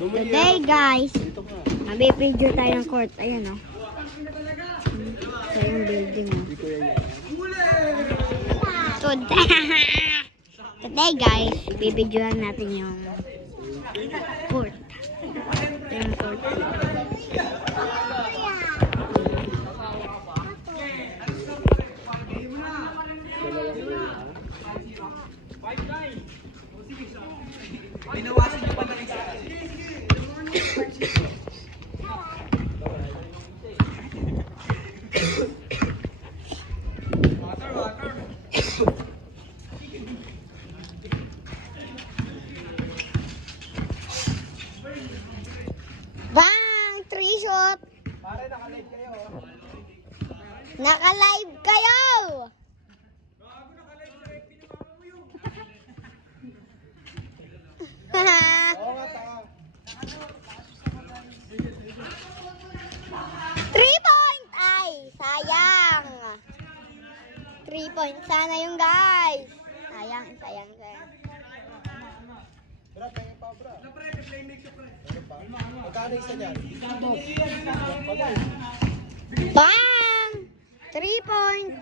Today guys, mabibidyo tayo ng court. Ayan o. Sa yung building o. Today guys, bibidyohan natin yung court. Yung court. Binawasan niyo pa ng isa. Bang! 3 shot! Pare, naka-live kayo. Naka-live kayo! Oo nga, taka. 3 point! Ay, sayang! 3 point sana yung guys. Sayang. Bra, tingin pa, bra. Ano pa? Magkano isa niyan? Bang! 3 point!